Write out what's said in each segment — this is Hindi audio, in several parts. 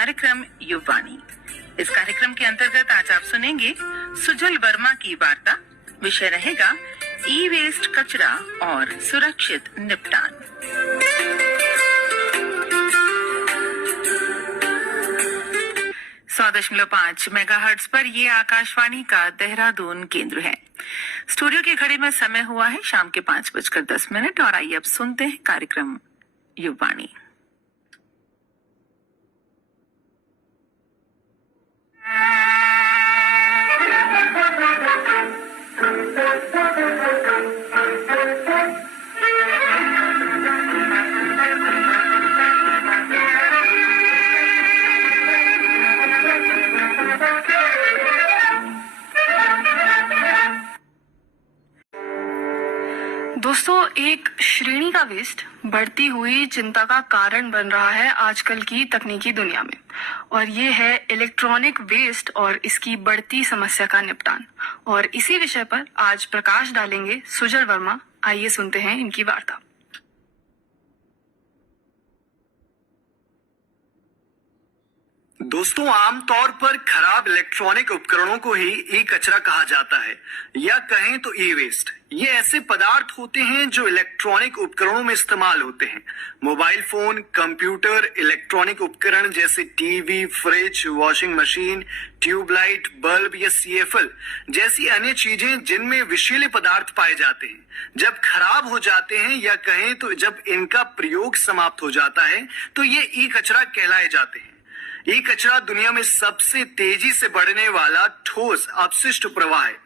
कार्यक्रम युववाणी। इस कार्यक्रम के अंतर्गत आज आप सुनेंगे सुजल वर्मा की वार्ता। विषय रहेगा ई वेस्ट, कचरा और सुरक्षित निपटान। 100.5 मेगाहर्ट्ज पर ये आकाशवाणी का देहरादून केंद्र है। स्टूडियो की घड़ी में समय हुआ है शाम के 5:10 और आइए अब सुनते हैं कार्यक्रम युववाणी। दोस्तों, एक श्रेणी का वेस्ट बढ़ती हुई चिंता का कारण बन रहा है आजकल की तकनीकी दुनिया में, और ये है इलेक्ट्रॉनिक वेस्ट और इसकी बढ़ती समस्या का निपटान। और इसी विषय पर आज प्रकाश डालेंगे सुजल वर्मा। आइए सुनते हैं इनकी वार्ता। दोस्तों, आमतौर पर खराब इलेक्ट्रॉनिक उपकरणों को ही ई कचरा कहा जाता है, या कहें तो ई वेस्ट। ये ऐसे पदार्थ होते हैं जो इलेक्ट्रॉनिक उपकरणों में इस्तेमाल होते हैं। मोबाइल फोन, कंप्यूटर, इलेक्ट्रॉनिक उपकरण जैसे TV, fridge, washing machine, tube light, bulb या सीएफएल जैसी अन्य चीजें जिनमें विषैले पदार्थ पाए जाते हैं, जब खराब हो जाते हैं या कहें तो जब इनका प्रयोग समाप्त हो जाता है तो ये ई कचरा कहलाए जाते हैं। ई कचरा दुनिया में सबसे तेजी से बढ़ने वाला ठोस अपशिष्ट प्रवाह है।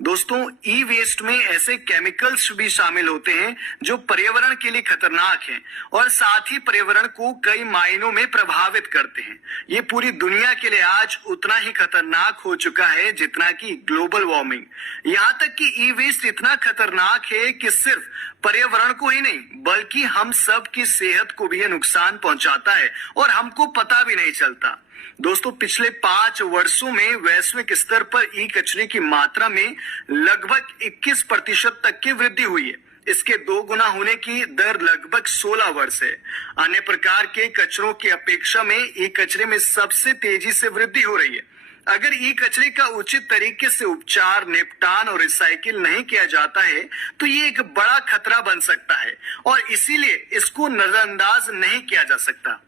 दोस्तों, ई वेस्ट में ऐसे केमिकल्स भी शामिल होते हैं जो पर्यावरण के लिए खतरनाक हैं और साथ ही पर्यावरण को कई मायनों में प्रभावित करते हैं। ये पूरी दुनिया के लिए आज उतना ही खतरनाक हो चुका है जितना कि ग्लोबल वार्मिंग। यहाँ तक कि ई वेस्ट इतना खतरनाक है कि सिर्फ पर्यावरण को ही नहीं बल्कि हम सब की सेहत को भी नुकसान पहुंचाता है और हमको पता भी नहीं चलता। दोस्तों, पिछले 5 वर्षों में वैश्विक स्तर पर ई कचरे की मात्रा में लगभग 21% तक की वृद्धि हुई है। इसके 2 गुना होने की दर लगभग 16 वर्ष है। अन्य प्रकार के कचरों की अपेक्षा में ई कचरे में सबसे तेजी से वृद्धि हो रही है। अगर ई कचरे का उचित तरीके से उपचार, निपटान और रिसाइकिल नहीं किया जाता है तो ये एक बड़ा खतरा बन सकता है और इसीलिए इसको नजरअंदाज नहीं किया जा सकता।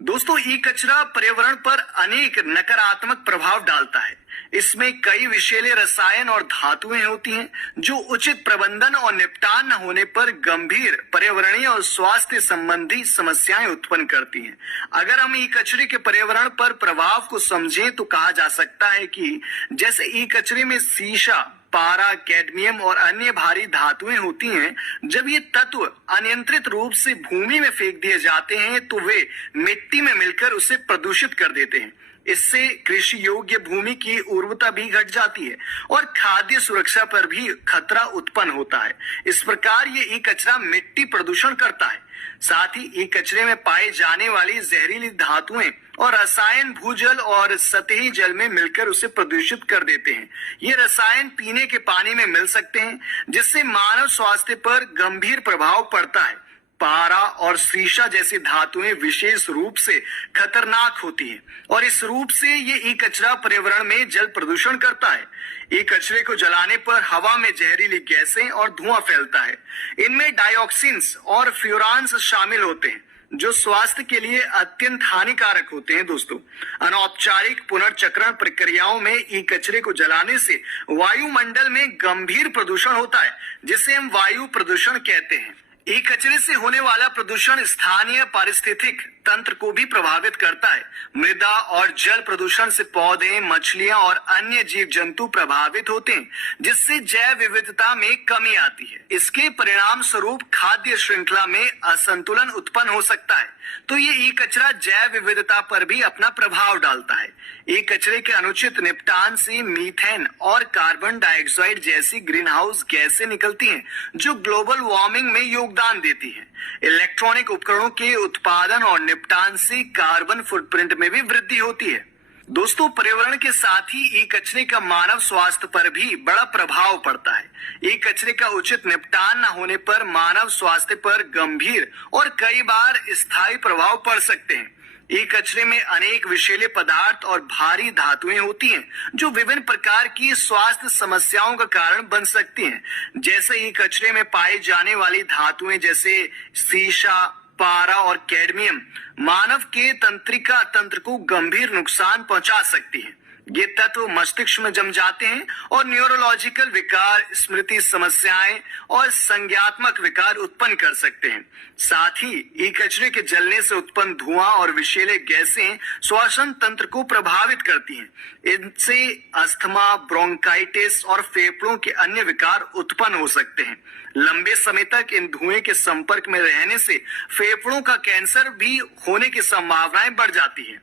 दोस्तों, ई कचरा पर्यावरण पर अनेक नकारात्मक प्रभाव डालता है। इसमें कई विषैले रसायन और धातुएं होती हैं जो उचित प्रबंधन और निपटान न होने पर गंभीर पर्यावरणीय और स्वास्थ्य संबंधी समस्याएं उत्पन्न करती हैं। अगर हम ई कचरे के पर्यावरण पर प्रभाव को समझें तो कहा जा सकता है कि जैसे ई कचरे में सीसा, पारा, कैडमियम और अन्य भारी धातुएं होती हैं, जब ये तत्व अनियंत्रित रूप से भूमि में फेंक दिए जाते हैं तो वे मिट्टी में मिलकर उसे प्रदूषित कर देते हैं। इससे कृषि योग्य भूमि की उर्वरता भी घट जाती है और खाद्य सुरक्षा पर भी खतरा उत्पन्न होता है। इस प्रकार ये ई कचरा मिट्टी प्रदूषण करता है। साथ ही ई कचरे में पाए जाने वाली जहरीली धातुएं और रसायन भूजल और सतही जल में मिलकर उसे प्रदूषित कर देते हैं। ये रसायन पीने के पानी में मिल सकते हैं जिससे मानव स्वास्थ्य पर गंभीर प्रभाव पड़ता है। पारा और सीसा जैसी धातुएं विशेष रूप से खतरनाक होती हैं और इस रूप से ये ई कचरा पर्यावरण में जल प्रदूषण करता है। ई कचरे को जलाने पर हवा में जहरीली गैसें और धुआं फैलता है। इनमें डाइऑक्सिन्स और फ्यूरान्स शामिल होते हैं जो स्वास्थ्य के लिए अत्यंत हानिकारक होते हैं। दोस्तों, अनौपचारिक पुनर्चक्रण प्रक्रियाओं में ई कचरे को जलाने से वायुमंडल में गंभीर प्रदूषण होता है जिसे हम वायु प्रदूषण कहते हैं। ई कचरे से होने वाला प्रदूषण स्थानीय पारिस्थितिक तंत्र को भी प्रभावित करता है। मृदा और जल प्रदूषण से पौधे, मछलियां और अन्य जीव जंतु प्रभावित होते हैं जिससे जैव विविधता में कमी आती है। इसके परिणाम स्वरूप खाद्य श्रृंखला में असंतुलन उत्पन्न हो सकता है। तो ये ई कचरा जैव विविधता पर भी अपना प्रभाव डालता है। ई कचरे के अनुचित निपटान से मीथेन और कार्बन डाइऑक्साइड जैसी ग्रीन हाउस गैसें निकलती हैं जो ग्लोबल वार्मिंग में योगदान देती हैं। इलेक्ट्रॉनिक उपकरणों के उत्पादन और निपटान से कार्बन फुटप्रिंट में भी वृद्धि होती है। दोस्तों, पर्यावरण के साथ ही ई कचरे का मानव स्वास्थ्य पर भी बड़ा प्रभाव पड़ता है। ई कचरे का उचित निपटान न होने पर मानव स्वास्थ्य पर गंभीर और कई बार स्थायी प्रभाव पड़ सकते हैं। ई कचरे में अनेक विषैले पदार्थ और भारी धातुएं होती हैं जो विभिन्न प्रकार की स्वास्थ्य समस्याओं का कारण बन सकती हैं। जैसे ई कचरे में पाई जाने वाली धातुएं जैसे सीसा, पारा और कैडमियम मानव के तंत्रिका तंत्र को गंभीर नुकसान पहुंचा सकती हैं। ये तत्व मस्तिष्क में जम जाते हैं और न्यूरोलॉजिकल विकार, स्मृति समस्याएं और संज्ञात्मक विकार उत्पन्न कर सकते हैं। साथ ही ई कचरे के जलने से उत्पन्न धुआं और विषैले गैसें श्वसन तंत्र को प्रभावित करती हैं। इनसे अस्थमा, ब्रोंकाइटिस और फेफड़ों के अन्य विकार उत्पन्न हो सकते हैं। लंबे समय तक इन धुएं के संपर्क में रहने से फेफड़ों का कैंसर भी होने की संभावनाएं बढ़ जाती हैं।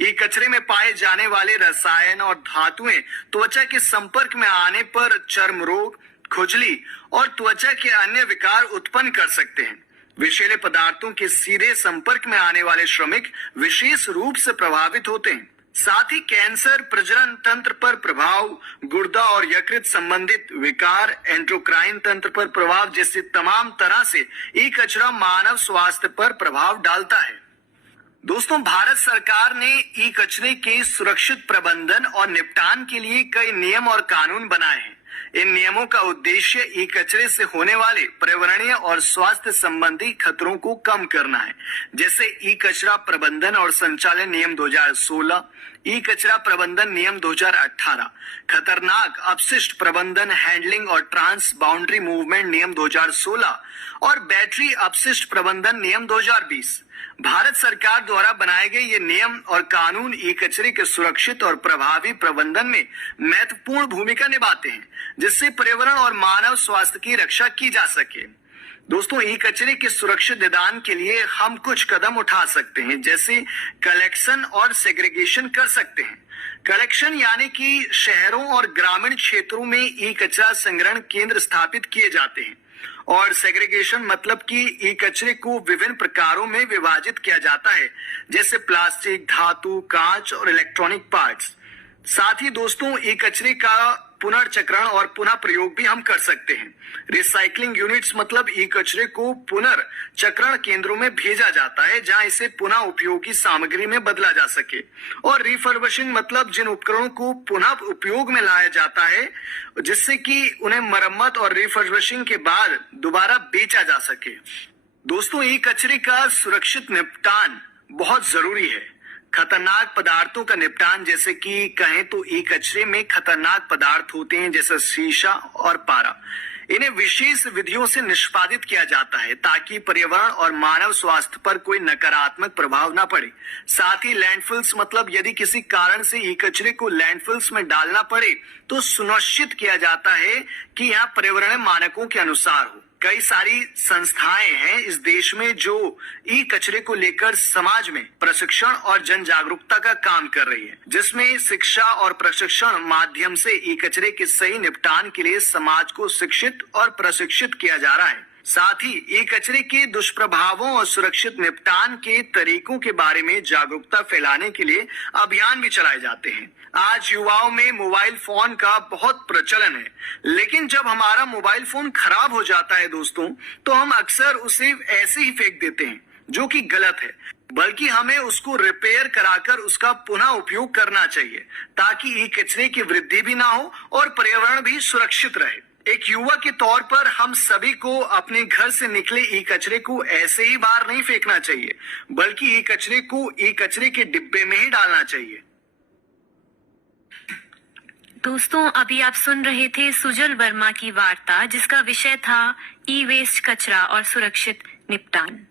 ई कचरे में पाए जाने वाले रसायन और धातुएं त्वचा के संपर्क में आने पर चर्म रोग, खुजली और त्वचा के अन्य विकार उत्पन्न कर सकते हैं। विषैले पदार्थों के सीधे संपर्क में आने वाले श्रमिक विशेष रूप से प्रभावित होते हैं। साथ ही कैंसर, प्रजनन तंत्र पर प्रभाव, गुर्दा और यकृत संबंधित विकार, एंडोक्राइन तंत्र पर प्रभाव जैसे तमाम तरह से ई कचरा मानव स्वास्थ्य पर प्रभाव डालता है। दोस्तों, भारत सरकार ने ई कचरे के सुरक्षित प्रबंधन और निपटान के लिए कई नियम और कानून बनाए हैं। इन नियमों का उद्देश्य ई कचरे से होने वाले पर्यावरणीय और स्वास्थ्य संबंधी खतरों को कम करना है। जैसे ई कचरा प्रबंधन और संचालन नियम 2016, ई कचरा प्रबंधन नियम 2018, खतरनाक अपशिष्ट प्रबंधन, हैंडलिंग और ट्रांस बाउंड्री मूवमेंट नियम 2016 और बैटरी अपशिष्ट प्रबंधन नियम 2020। भारत सरकार द्वारा बनाए गए ये नियम और कानून ई कचरे के सुरक्षित और प्रभावी प्रबंधन में महत्वपूर्ण भूमिका निभाते हैं, जिससे पर्यावरण और मानव स्वास्थ्य की रक्षा की जा सके। दोस्तों, ई कचरे के सुरक्षित निदान के लिए हम कुछ कदम उठा सकते हैं, जैसे कलेक्शन और सेग्रीगेशन कर सकते हैं। कलेक्शन यानी कि शहरों और ग्रामीण क्षेत्रों में ई कचरा संग्रहण केंद्र स्थापित किए जाते हैं, और सेग्रीगेशन मतलब कि ई कचरे को विभिन्न प्रकारों में विभाजित किया जाता है, जैसे प्लास्टिक, धातु, कांच और इलेक्ट्रॉनिक पार्ट्स। साथ ही दोस्तों, ई कचरे का पुनर्चक्रण और पुनः प्रयोग भी हम कर सकते हैं। रिसाइकलिंग यूनिट्स मतलब ई कचरे को पुनर्चक्रण केंद्रों में भेजा जाता है, जहां इसे पुनः उपयोगी सामग्री में बदला जा सके। और रिफर्बिशिंग मतलब जिन उपकरणों को पुनः उपयोग में लाया जाता है, जिससे कि उन्हें मरम्मत और रिफर्बिशिंग के बाद दोबारा बेचा जा सके। दोस्तों, ई कचरे का सुरक्षित निपटान बहुत जरूरी है। खतरनाक पदार्थों का निपटान, जैसे कि कहें तो ई कचरे में खतरनाक पदार्थ होते हैं जैसे शीशा और पारा। इन्हें विशेष विधियों से निष्पादित किया जाता है ताकि पर्यावरण और मानव स्वास्थ्य पर कोई नकारात्मक प्रभाव न पड़े। साथ ही लैंडफिल्स मतलब यदि किसी कारण से ई कचरे को लैंडफिल्स में डालना पड़े तो सुनिश्चित किया जाता है कि यहाँ पर्यावरण मानकों के अनुसार हो। कई सारी संस्थाएं हैं इस देश में जो ई कचरे को लेकर समाज में प्रशिक्षण और जन जागरूकता का काम कर रही है, जिसमें शिक्षा और प्रशिक्षण माध्यम से ई कचरे के सही निपटान के लिए समाज को शिक्षित और प्रशिक्षित किया जा रहा है। साथ ही ई कचरे के दुष्प्रभावों और सुरक्षित निपटान के तरीकों के बारे में जागरूकता फैलाने के लिए अभियान भी चलाए जाते हैं। आज युवाओं में मोबाइल फोन का बहुत प्रचलन है, लेकिन जब हमारा मोबाइल फोन खराब हो जाता है दोस्तों, तो हम अक्सर उसे ऐसे ही फेंक देते हैं, जो कि गलत है। बल्कि हमें उसको रिपेयर कराकर उसका पुनः उपयोग करना चाहिए, ताकि ई कचरे की वृद्धि भी ना हो और पर्यावरण भी सुरक्षित रहे। एक युवा के तौर पर हम सभी को अपने घर से निकले ई कचरे को ऐसे ही बाहर नहीं फेंकना चाहिए, बल्कि ई कचरे को ई कचरे के डिब्बे में ही डालना चाहिए। दोस्तों, अभी आप सुन रहे थे सुजल वर्मा की वार्ता, जिसका विषय था ई वेस्ट, कचरा और सुरक्षित निपटान।